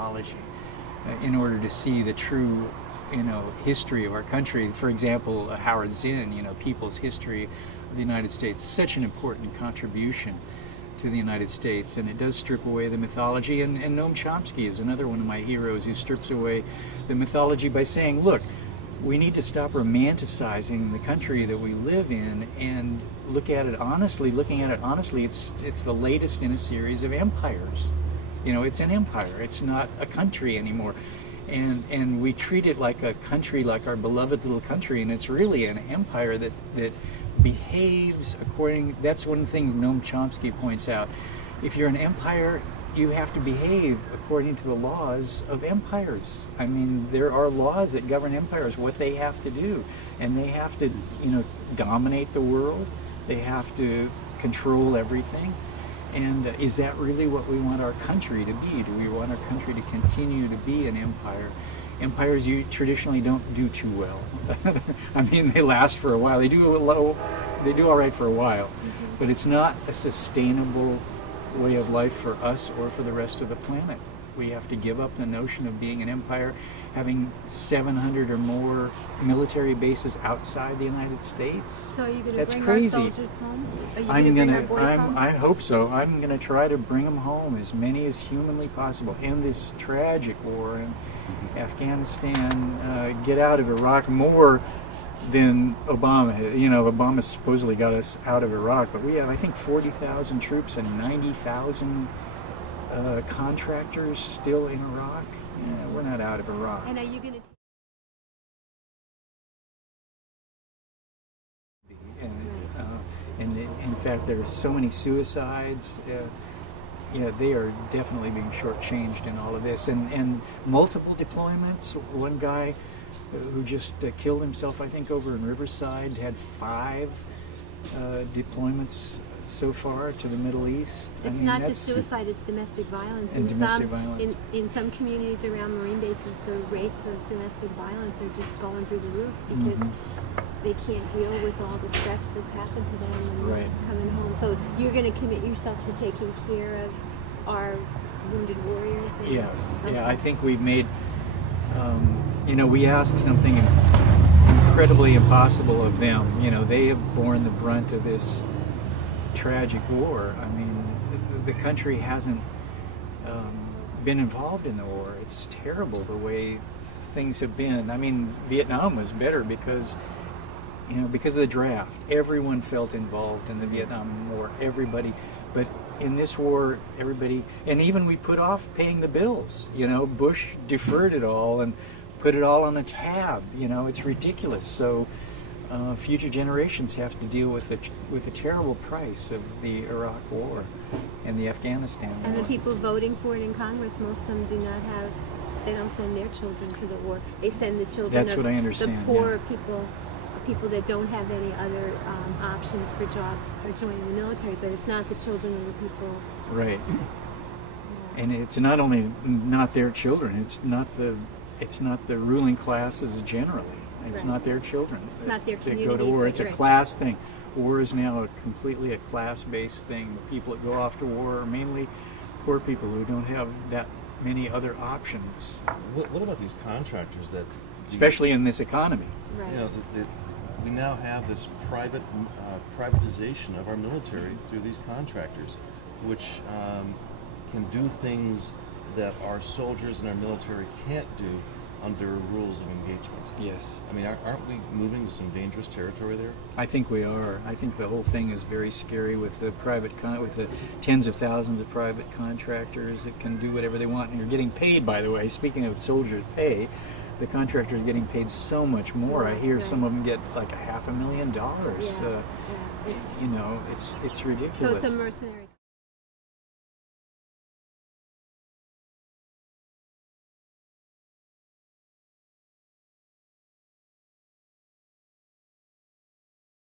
mythology in order to see the true, history of our country. For example, Howard Zinn, People's History of the United States, such an important contribution to the United States, and it does strip away the mythology. And Noam Chomsky is another one of my heroes who strips away the mythology by saying, look, we need to stop romanticizing the country that we live in and look at it honestly. Looking at it honestly, it's the latest in a series of empires. It's an empire. It's not a country anymore. And we treat it like a country, like our beloved little country, and it's really an empire that behaves according. That's one thing Noam Chomsky points out. If you're an empire, you have to behave according to the laws of empires. I mean, there are laws that govern empires, what they have to do, and they have to, dominate the world. They have to control everything. And is that really what we want our country to be? Do we want our country to continue to be an empire? Empires traditionally don't do too well. I mean, they last for a while. They do all right for a while, but it's not a sustainable way of life for us or for the rest of the planet. We have to give up the notion of being an empire, having 700 or more military bases outside the United States. So are you going to bring crazy. our soldiers home? Are you going to bring our boys home? I hope so. I'm going to try to bring them home, as many as humanly possible, end this tragic war in Afghanistan, get out of Iraq more than Obama. Obama supposedly got us out of Iraq, but we have, I think, 40,000 troops and 90,000 contractors still in Iraq. We're not out of Iraq. And are you going to? And in fact, there's so many suicides. They are definitely being shortchanged in all of this, and multiple deployments. One guy who just killed himself, I think, over in Riverside, had 5 deployments so far to the Middle East. It's not just suicide, it's domestic violence. In some communities around Marine bases, the rates of domestic violence are just going through the roof because they can't deal with all the stress that's happened to them and coming home. So you're going to commit yourself to taking care of our wounded warriors? Yes. Okay. Yeah, I think we've made, we ask something incredibly impossible of them. They have borne the brunt of this tragic war. I mean, the country hasn't been involved in the war. It's terrible the way things have been. I mean, Vietnam was better because of the draft. Everyone felt involved in the Vietnam War, everybody. But in this war, everybody, and even we put off paying the bills. Bush deferred it all and put it all on a tab. It's ridiculous. So future generations have to deal with the terrible price of the Iraq War and the Afghanistan War. And the people voting for it in Congress, most of them do not have, they don't send their children to the war. They send the children That's of what I understand, the poor people that don't have any other options for jobs or joining the military, but it's not the children of the people. Right. And it's not only not their children, it's not the ruling classes generally. It's not their children. It's not their communities that go to war. It's a right. class thing. War is now completely a class-based thing. The people that go off to war are mainly poor people who don't have that many other options. What about these contractors that... Especially in this economy. Right. We now have this privatization of our military through these contractors, which can do things that our soldiers and our military can't do under rules of engagement. Yes. I mean, aren't we moving to some dangerous territory there? I think we are. I think the whole thing is very scary with the with the tens of thousands of private contractors that can do whatever they want. And you're getting paid, by the way. Speaking of soldiers' pay, the contractors are getting paid so much more. I hear some of them get like $500,000. Yeah. It's ridiculous. So it's a mercenary.